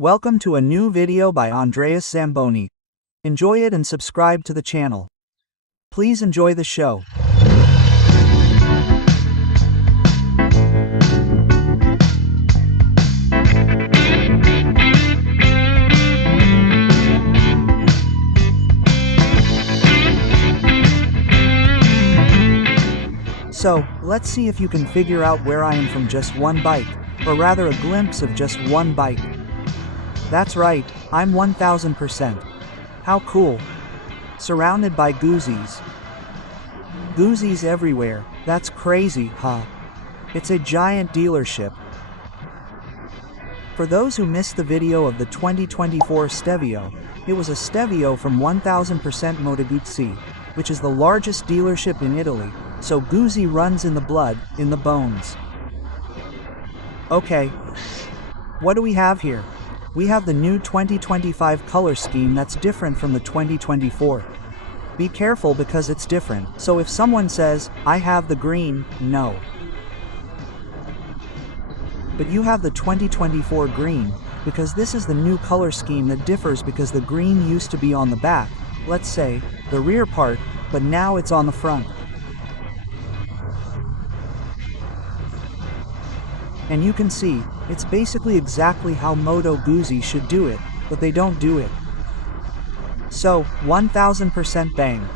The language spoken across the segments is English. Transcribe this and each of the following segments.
Welcome to a new video by Andreas Zamboni. Enjoy it and subscribe to the channel. Please enjoy the show. So, let's see if you can figure out where I am from just one bike, or rather a glimpse of just one bike. That's right, I'm 1000%. How cool. Surrounded by Guzzis. Guzzis everywhere, that's crazy, huh? It's a giant dealership. For those who missed the video of the 2024 Stevio, it was a Stevio from 1000% Moto Guzzi, which is the largest dealership in Italy, so Guzzi runs in the blood, in the bones. Okay. What do we have here? We have the new 2025 color scheme that's different from the 2024. Be careful because it's different, so if someone says, I have the green, no. But you have the 2024 green, because this is the new color scheme that differs because the green used to be on the back, let's say, the rear part, but now it's on the front. And you can see, it's basically exactly how Moto Guzzi should do it, but they don't do it. So, 1000% bang.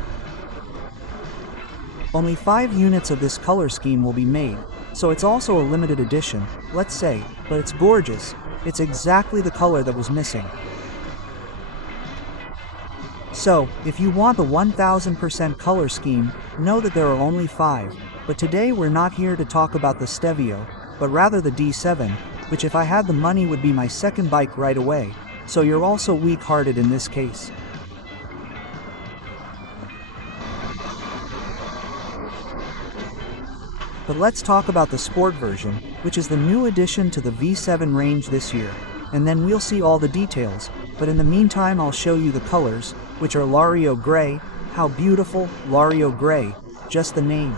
Only 5 units of this color scheme will be made, so it's also a limited edition, let's say, but it's gorgeous. It's exactly the color that was missing. So, if you want the 1000% color scheme, know that there are only 5, but today we're not here to talk about the Stevio, but rather the D7, which if I had the money would be my second bike right away, so you're also weak-hearted in this case. But let's talk about the sport version, which is the new addition to the V7 range this year, and then we'll see all the details, but in the meantime I'll show you the colors, which are Lario Gray. How beautiful, Lario Gray, just the name.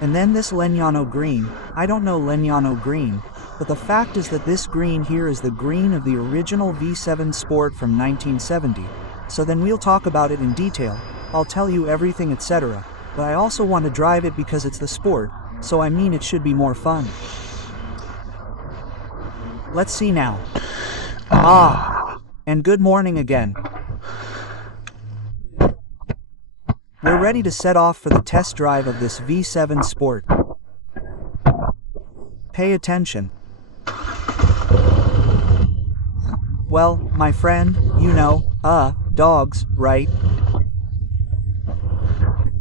And then this Legnano green. I don't know Legnano green, but the fact is that this green here is the green of the original V7 Sport from 1970. So then we'll talk about it in detail, I'll tell you everything etc. But I also want to drive it because it's the Sport, so I mean it should be more fun. Let's see now. And good morning again. We're ready to set off for the test drive of this V7 Sport. Pay attention. Well, my friend, you know, dogs, right?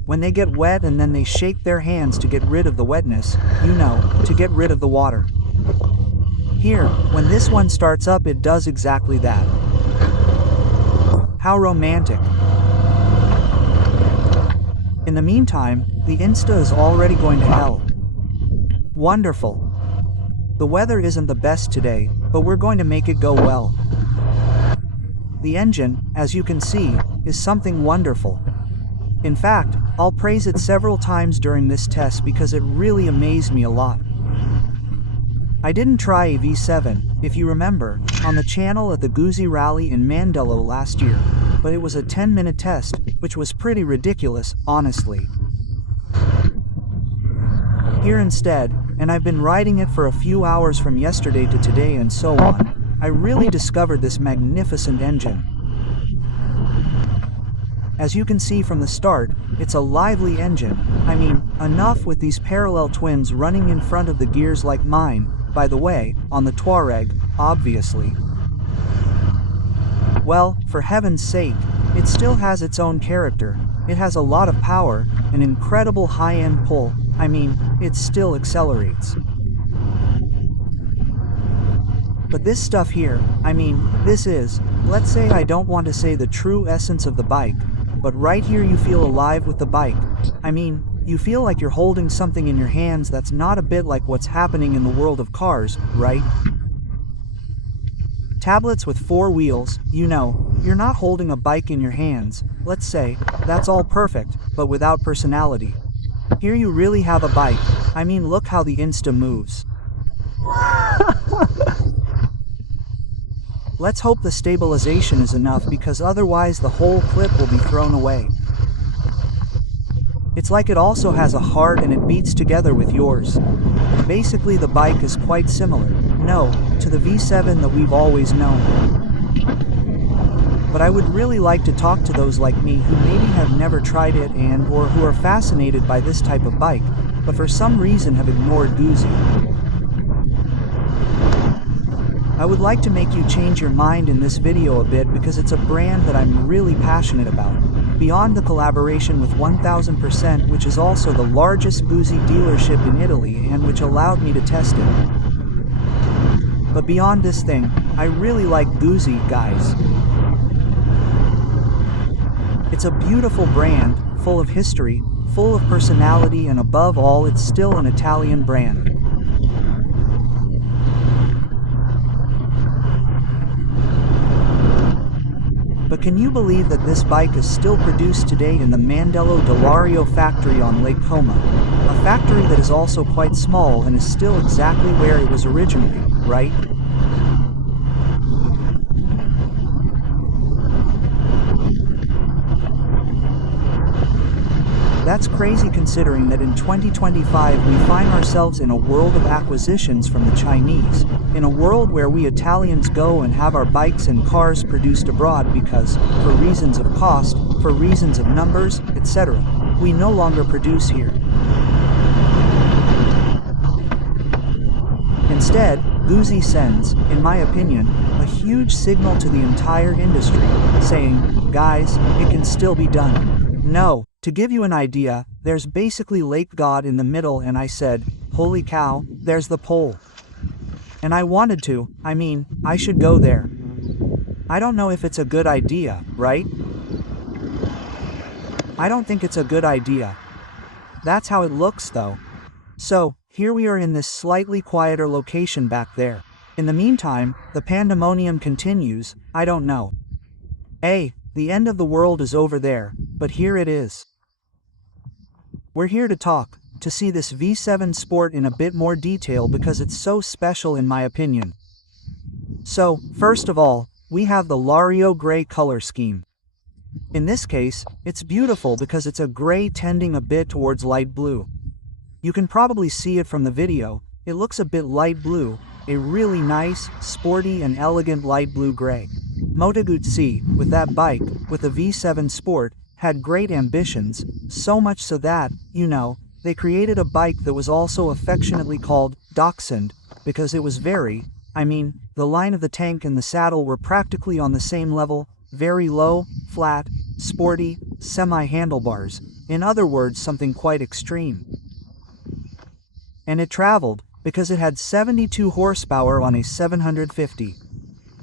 When they get wet and then they shake their hands to get rid of the wetness, you know, to get rid of the water. Here, when this one starts up it does exactly that. How romantic. In the meantime, the Insta is already going to hell. Wonderful. The weather isn't the best today, but we're going to make it go well. The engine, as you can see, is something wonderful. In fact, I'll praise it several times during this test because it really amazed me a lot. I didn't try a V7, if you remember, on the channel at the Guzzi Rally in Mandello last year, but it was a 10-minute test, which was pretty ridiculous, honestly. Here instead, and I've been riding it for a few hours from yesterday to today and so on, I really discovered this magnificent engine. As you can see from the start, it's a lively engine. I mean, enough with these parallel twins running in front of the gears like mine, by the way, on the Touareg, obviously. Well, for heaven's sake, it still has its own character. It has a lot of power, an incredible high-end pull. I mean, it still accelerates. But this stuff here, I mean, this is, let's say I don't want to say the true essence of the bike, but right here you feel alive with the bike. I mean, you feel like you're holding something in your hands that's not a bit like what's happening in the world of cars, right? Tablets with 4 wheels, you know, you're not holding a bike in your hands, let's say, that's all perfect, but without personality. Here you really have a bike. I mean, look how the Insta moves. Let's hope the stabilization is enough, because otherwise the whole clip will be thrown away. It's like it also has a heart and it beats together with yours. Basically the bike is quite similar, no, to the V7 that we've always known. But I would really like to talk to those like me who maybe have never tried it or who are fascinated by this type of bike, but for some reason have ignored Guzzi. I would like to make you change your mind in this video a bit, because it's a brand that I'm really passionate about. Beyond the collaboration with 1000%, which is also the largest Guzzi dealership in Italy and which allowed me to test it. But beyond this thing, I really like Guzzi, guys. It's a beautiful brand, full of history, full of personality, and above all it's still an Italian brand. But can you believe that this bike is still produced today in the Mandello Delario factory on Lake Como? A factory that is also quite small and is still exactly where it was originally, right? That's crazy, considering that in 2025 we find ourselves in a world of acquisitions from the Chinese, in a world where we Italians go and have our bikes and cars produced abroad because, for reasons of cost, for reasons of numbers, etc., we no longer produce here. Instead, Guzzi sends, in my opinion, a huge signal to the entire industry, saying, guys, it can still be done. No. To give you an idea, there's basically Lake God in the middle, and I said, holy cow, there's the pole. And I wanted to, I should go there. I don't know if it's a good idea, right? I don't think it's a good idea. That's how it looks though. So, here we are in this slightly quieter location back there. In the meantime, the pandemonium continues. I don't know. The end of the world is over there, but here it is. We're here to talk, to see this V7 Sport in a bit more detail, because it's so special in my opinion. So, first of all, we have the Lario gray color scheme. In this case, it's beautiful because it's a gray tending a bit towards light blue. You can probably see it from the video, it looks a bit light blue, a really nice, sporty and elegant light blue gray. Moto Guzzi, with that bike, with the V7 Sport, had great ambitions, so much so that, they created a bike that was also affectionately called Dachshund, because it was very, the line of the tank and the saddle were practically on the same level, very low, flat, sporty, semi-handlebars, in other words something quite extreme. And it traveled, because it had 72 horsepower on a 750.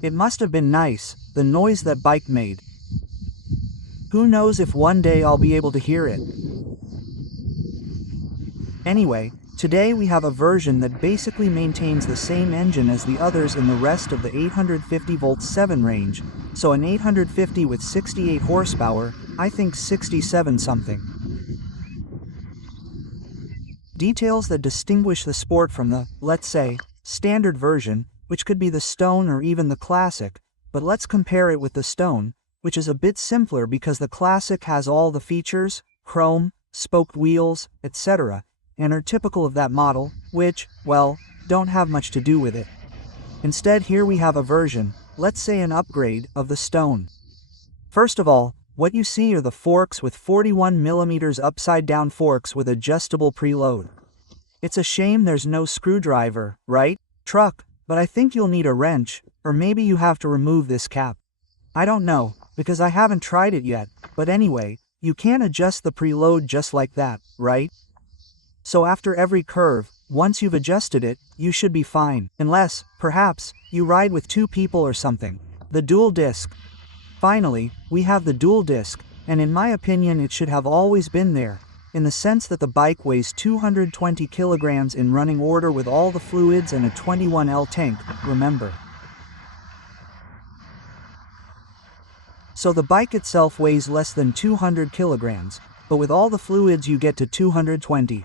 It must have been nice, the noise that bike made. Who knows if one day I'll be able to hear it. Anyway, today we have a version that basically maintains the same engine as the others in the rest of the 850 volt 7 range, so an 850 with 68 horsepower, I think 67 something. Details that distinguish the Sport from the, let's say, standard version, which could be the Stone or even the Classic, but let's compare it with the Stone, which is a bit simpler because the Classic has all the features, chrome, spoked wheels, etc., and are typical of that model, which, well, don't have much to do with it. Instead, here we have a version, let's say an upgrade, of the Stone. First of all, what you see are the forks with 41mm upside down forks with adjustable preload. It's a shame there's no screwdriver, right, truck, but I think you'll need a wrench, or maybe you have to remove this cap. I don't know, because I haven't tried it yet, but anyway, you can't adjust the preload just like that, right? So after every curve, once you've adjusted it, you should be fine, unless, perhaps, you ride with two people or something. The dual disc. Finally, we have the dual disc, and in my opinion it should have always been there, in the sense that the bike weighs 220 kilograms in running order with all the fluids and a 21L tank, remember. So the bike itself weighs less than 200 kilograms, but with all the fluids you get to 220.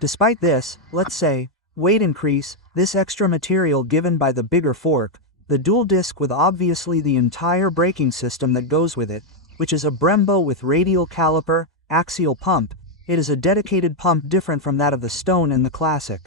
Despite this, let's say, weight increase, this extra material given by the bigger fork, the dual disc with obviously the entire braking system that goes with it, which is a Brembo with radial caliper, axial pump, it is a dedicated pump different from that of the Stone and the Classic.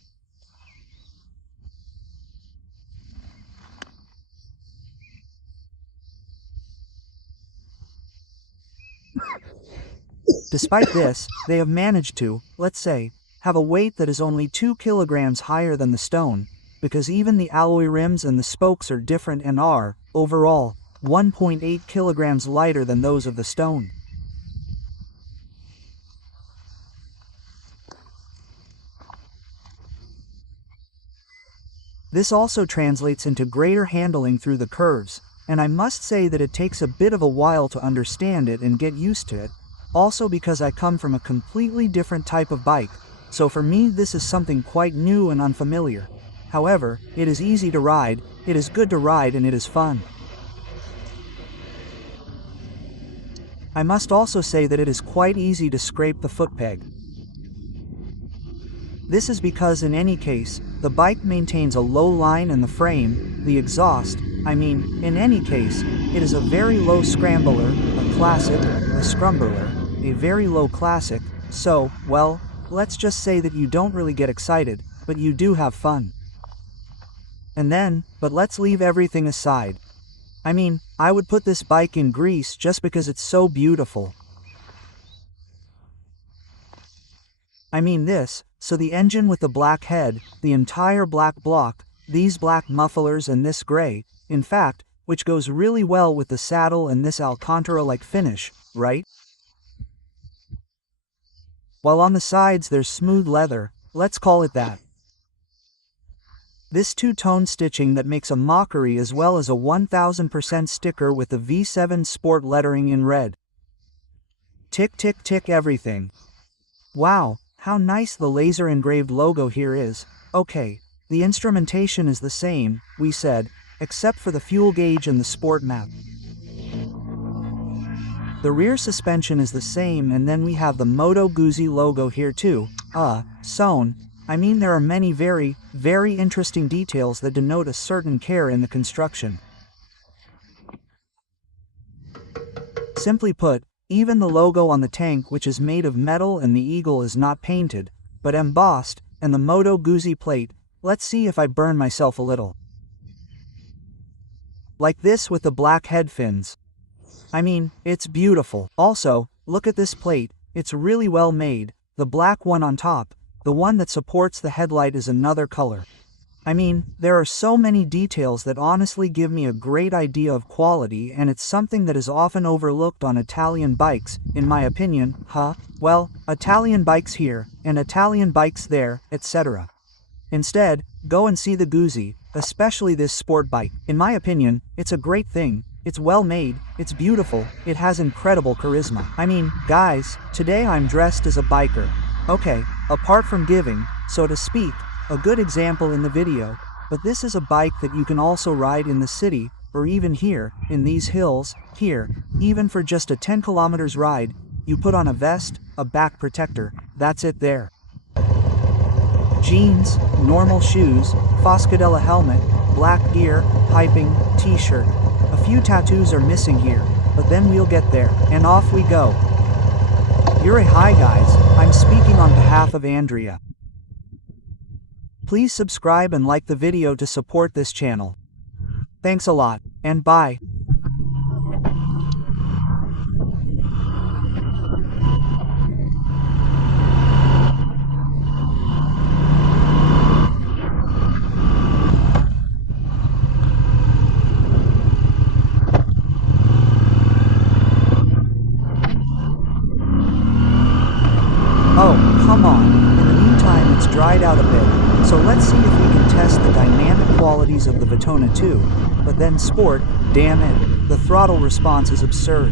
Despite this, they have managed to, let's say, have a weight that is only 2 kilograms higher than the Stone, because even the alloy rims and the spokes are different and are, overall, 1.8 kilograms lighter than those of the Stone. This also translates into greater handling through the curves, and I must say that it takes a bit of a while to understand it and get used to it, also because I come from a completely different type of bike, so for me this is something quite new and unfamiliar. However, it is easy to ride, it is good to ride, and it is fun. I must also say that it is quite easy to scrape the foot peg. This is because in any case, the bike maintains a low line and the frame, the exhaust, in any case, it is a very low scrambler, a classic, a scrumbler, a very low classic, so, well, let's just say that you don't really get excited, but you do have fun. And then, but let's leave everything aside. I would put this bike in Greece just because it's so beautiful. So the engine with the black head, the entire black block, these black mufflers and this gray, in fact, which goes really well with the saddle and this Alcantara-like finish, right? While on the sides there's smooth leather, let's call it that. This two-tone stitching that makes a mockery, as well as a 1000% sticker with the V7 Sport lettering in red. Tick tick tick everything. Wow, how nice the laser engraved logo here is. Okay, the instrumentation is the same, we said, except for the fuel gauge and the sport map. The rear suspension is the same, and then we have the Moto Guzzi logo here too. Sewn. There are many very, very interesting details that denote a certain care in the construction. Simply put, even the logo on the tank, which is made of metal, and the eagle is not painted, but embossed, and the Moto Guzzi plate, let's see if I burn myself a little. Like this with the black head fins. It's beautiful. Also, look at this plate, it's really well made, the black one on top, the one that supports the headlight is another color. There are so many details that honestly give me a great idea of quality, and it's something that is often overlooked on Italian bikes, in my opinion. Well, Italian bikes here, and Italian bikes there, etc. Instead, go and see the Guzzi, especially this sport bike. In my opinion, it's a great thing, it's well made, it's beautiful, it has incredible charisma. Guys, today I'm dressed as a biker. Okay, apart from giving, so to speak, a good example in the video, but this is a bike that you can also ride in the city, or even here, in these hills, here, even for just a 10 kilometers ride, you put on a vest, a back protector, that's it there. Jeans, normal shoes, Foscadella helmet, black gear, piping, t-shirt. A few tattoos are missing here, but then we'll get there, and off we go. Hi guys, I'm speaking on behalf of Andrea. Please subscribe and like the video to support this channel. Thanks a lot, and bye. Oh, come on. In the meantime, it's dried out a bit, so let's see if we can test the dynamic qualities of the Vitona 2. But then sport, damn it, the throttle response is absurd.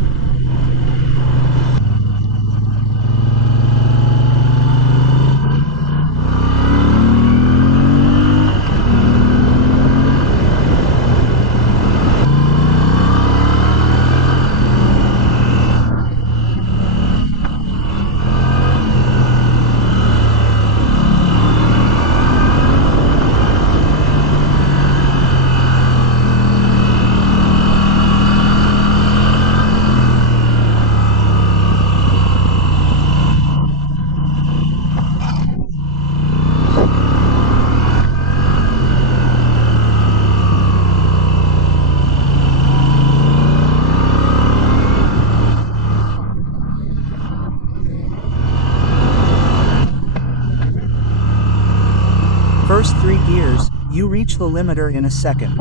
first 3 gears, you reach the limiter in a second.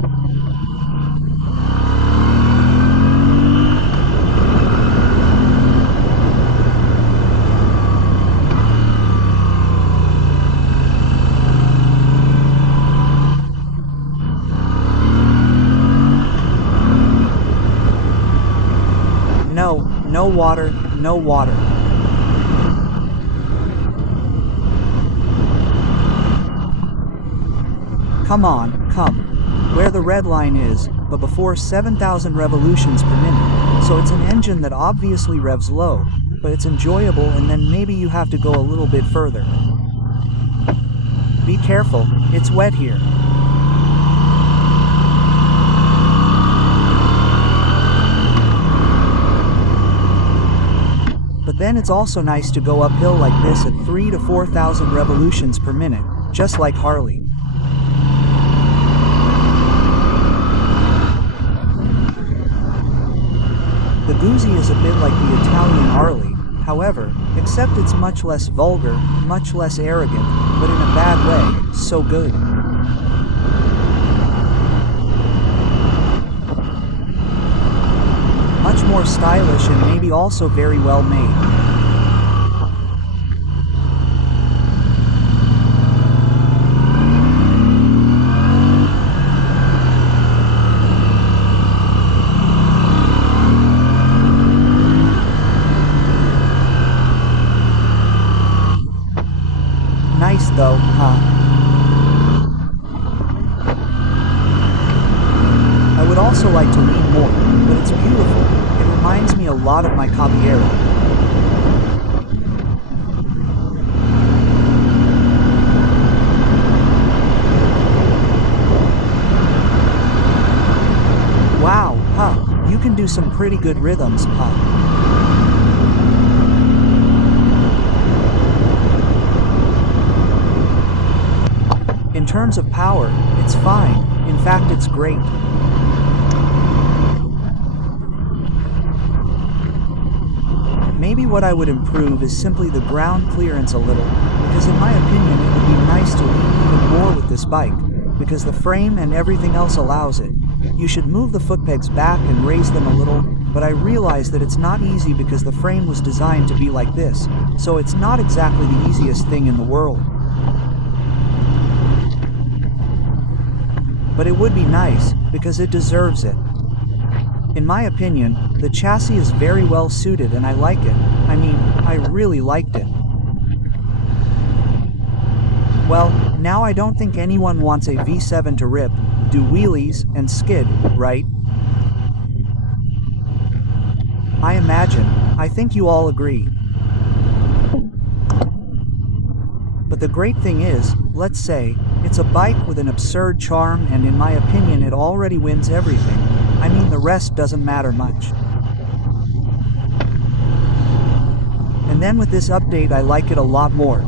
No water, no water. Come on, come. Where the red line is, but before 7,000 revolutions per minute, so it's an engine that obviously revs low, but it's enjoyable, and then maybe you have to go a little bit further. Be careful, it's wet here. But then it's also nice to go uphill like this at 3,000 to 4,000 revolutions per minute, just like Harley. The Guzzi is a bit like the Italian Harley, however, except it's much less vulgar, much less arrogant, but in a bad way, so good. Much more stylish and maybe also very well made. Nice though, huh? I would also like to lean more, but it's beautiful. It reminds me a lot of my Caballero. Wow, huh? You can do some pretty good rhythms, huh? In terms of power, it's fine. In fact, it's great. Maybe what I would improve is simply the ground clearance a little, because in my opinion it would be nice to lean even more with this bike, because the frame and everything else allows it. You should move the foot pegs back and raise them a little, but I realize that it's not easy because the frame was designed to be like this, so it's not exactly the easiest thing in the world. But it would be nice, because it deserves it. In my opinion, the chassis is very well suited and I like it. I mean, I really liked it. Well, now I don't think anyone wants a V7 to rip, do wheelies, and skid, right? I imagine. I think you all agree. But the great thing is, let's say, it's a bike with an absurd charm, and in my opinion it already wins everything. I mean, the rest doesn't matter much. And then with this update I like it a lot more.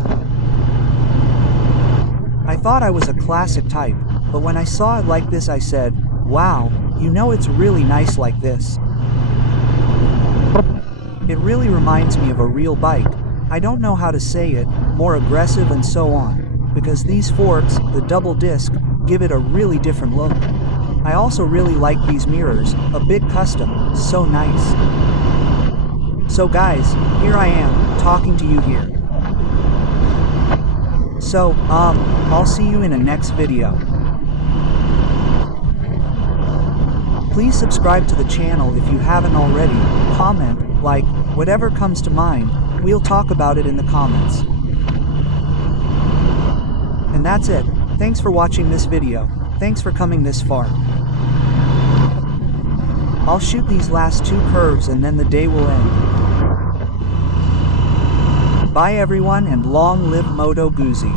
I thought I was a classic type, but when I saw it like this I said, wow, you know, it's really nice like this. It really reminds me of a real bike. I don't know how to say it, more aggressive and so on, because these forks, the double disc, give it a really different look. I also really like these mirrors, a bit custom, so nice. So guys, here I am, talking to you here. So, I'll see you in a next video. Please subscribe to the channel if you haven't already, comment, like, whatever comes to mind, we'll talk about it in the comments. And that's it. Thanks for watching this video. Thanks for coming this far. I'll shoot these last 2 curves and then the day will end. Bye everyone, and long live Moto Guzzi.